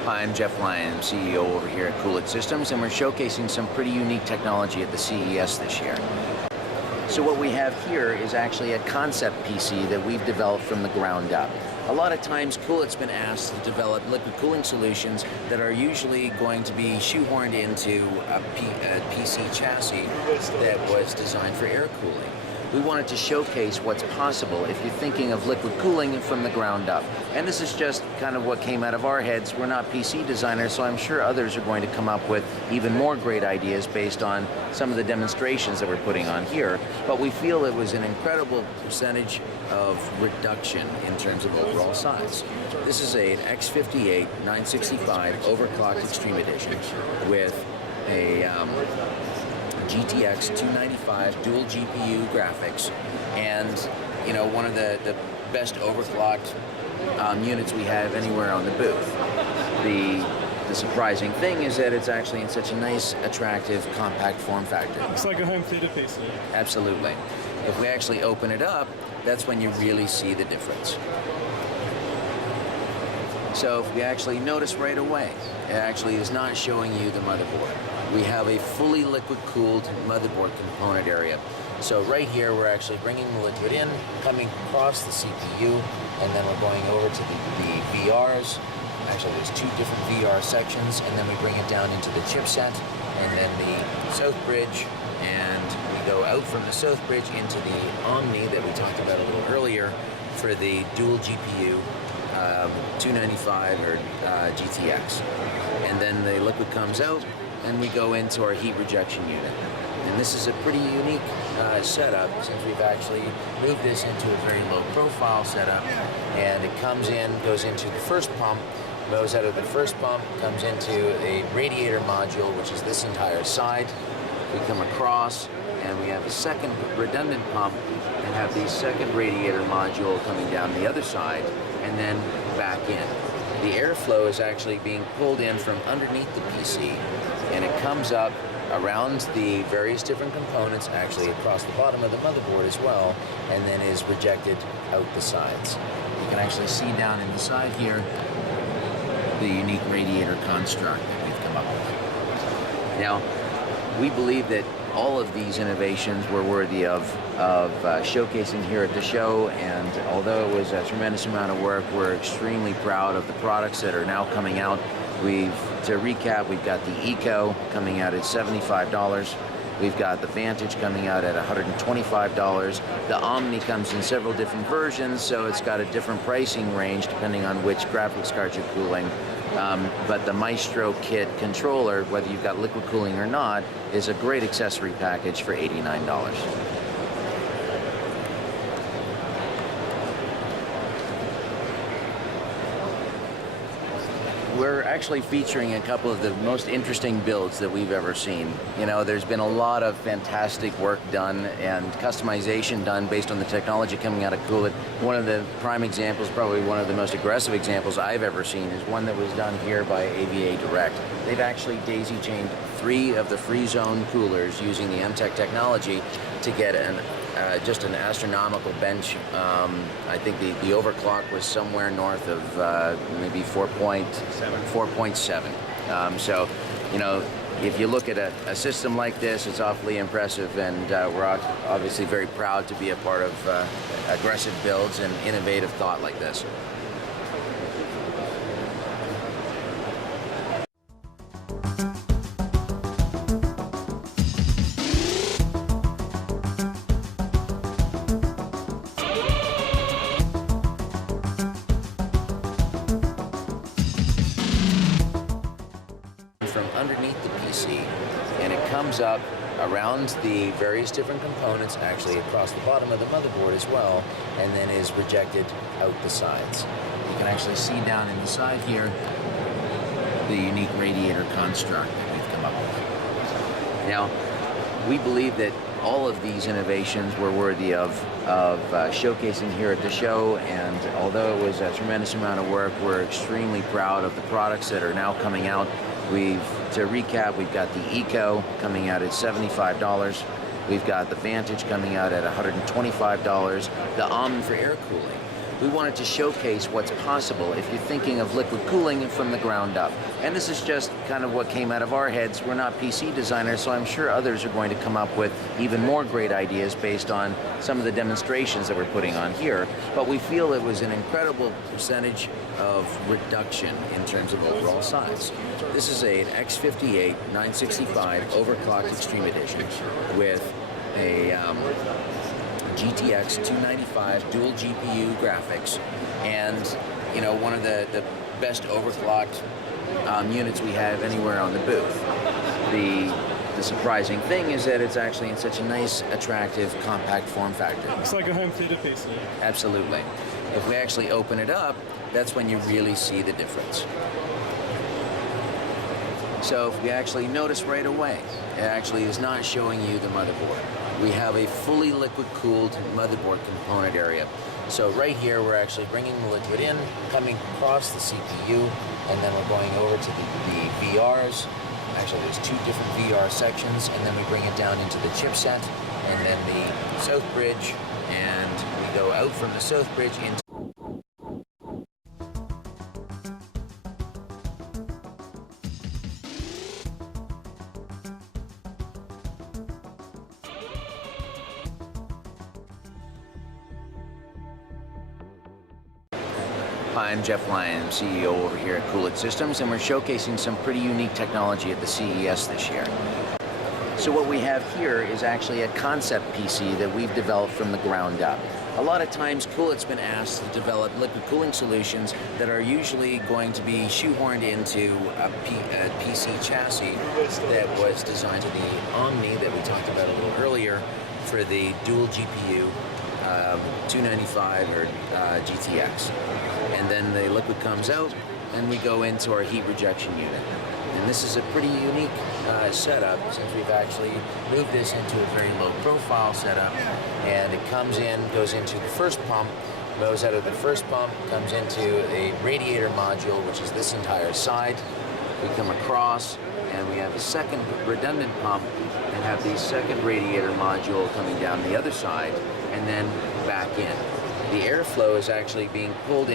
Hi, I'm Jeff Lyon, CEO over here at CoolIT's Systems, and we're showcasing some pretty unique technology at the CES this year. So what we have here is actually a concept PC that we've developed from the ground up. A lot of times CoolIT's been asked to develop liquid cooling solutions that are usually going to be shoehorned into a PC chassis that was designed for air cooling. We wanted to showcase what's possible if you're thinking of liquid cooling from the ground up. And this is just kind of what came out of our heads. We're not PC designers, so I'm sure others are going to come up with even more great ideas based on some of the demonstrations that we're putting on here. But we feel it was an incredible percentage of reduction in terms of overall size. This is an X58 965 overclocked Extreme Edition with a GTX 295 dual GPU graphics, and one of the best overclocked units we have anywhere on the booth. The surprising thing is that it's actually in such a nice, attractive, compact form factor. It's like a home theater PC. Absolutely. If we actually open it up, that's when you really see the difference. So if we actually notice right away, it actually is not showing you the motherboard. We have a fully liquid-cooled motherboard component area. So right here, we're actually bringing the liquid in, coming across the CPU, and then we're going over to the VRs. Actually, there's two different VR sections, and then we bring it down into the chipset, and then the south bridge, and we go out from the south bridge into the Omni that we talked about a little earlier for the dual GPU 295 or GTX. And then the liquid comes out, and we go into our heat rejection unit. And this is a pretty unique setup, since we've actually moved this into a very low profile setup, and it comes in, goes into the first pump, goes out of the first pump, comes into a radiator module, which is this entire side. We come across, and we have a second redundant pump, and have the second radiator module coming down the other side, and then back in. The airflow is actually being pulled in from underneath the PC, and it comes up around the various different components, actually across the bottom of the motherboard as well, and then is rejected out the sides. You can actually see down in the side here the unique radiator construct that we've come up with. Now, we believe that all of these innovations were worthy of showcasing here at the show, and although it was a tremendous amount of work, we're extremely proud of the products that are now coming out. To recap, we've got the Eco coming out at $75. We've got the Vantage coming out at $125. The Omni comes in several different versions, so it's got a different pricing range depending on which graphics card you're cooling. But the Maestro Kit controller, whether you've got liquid cooling or not, is a great accessory package for $89. We're actually featuring a couple of the most interesting builds that we've ever seen. There's been a lot of fantastic work done and customization done based on the technology coming out of CoolIT. One of the prime examples, probably one of the most aggressive examples I've ever seen, is one that was done here by AVA Direct. They've actually daisy-chained 3 of the free zone coolers using the MTech technology to get just an astronomical bench. I think the overclock was somewhere north of maybe 4.7. So, if you look at a system like this, it's awfully impressive, and we're obviously very proud to be a part of aggressive builds and innovative thought like this. From underneath the PC, and it comes up around the various different components, actually across the bottom of the motherboard as well, and then is rejected out the sides. You can actually see down in the side here the unique radiator construct that we've come up with. Now, we believe that all of these innovations were worthy of showcasing here at the show, and although it was a tremendous amount of work, we're extremely proud of the products that are now coming out. To recap, we've got the Eco coming out at $75. We've got the Vantage coming out at $125. The Omni for air cooling. we wanted to showcase what's possible if you're thinking of liquid cooling from the ground up. And this is just kind of what came out of our heads. We're not PC designers, so I'm sure others are going to come up with even more great ideas based on some of the demonstrations that we're putting on here. But we feel it was an incredible percentage of reduction in terms of overall size. This is an X58 965 overclocked Extreme Edition with a GTX 295 dual GPU graphics, and you know, one of the best overclocked units we have anywhere on the booth. The surprising thing is that it's actually in such a nice, attractive, compact form factor. It's like a home theater PC. Absolutely. If we actually open it up, that's when you really see the difference. So if we actually notice right away, it actually is not showing you the motherboard. We have a fully liquid-cooled motherboard component area. So right here, we're actually bringing the liquid in, coming across the CPU, and then we're going over to the VRs. Actually, there's two different VR sections, and then we bring it down into the chipset, and then the south bridge, and we go out from the south bridge into Hi, I'm Jeff Lyon, CEO over here at CoolIT's Systems, and we're showcasing some pretty unique technology at the CES this year. So what we have here is actually a concept PC that we've developed from the ground up. A lot of times CoolIT's been asked to develop liquid cooling solutions that are usually going to be shoehorned into a PC chassis that was designed to the Omni that we talked about a little earlier for the dual GPU 295 or GTX. And then the liquid comes out and we go into our heat rejection unit. And this is a pretty unique setup since we've actually moved this into a very low profile setup, and it comes in, goes into the first pump, goes out of the first pump, comes into a radiator module, which is this entire side. We come across and we have a second redundant pump and have the second radiator module coming down the other side and then back in. The airflow is actually being pulled in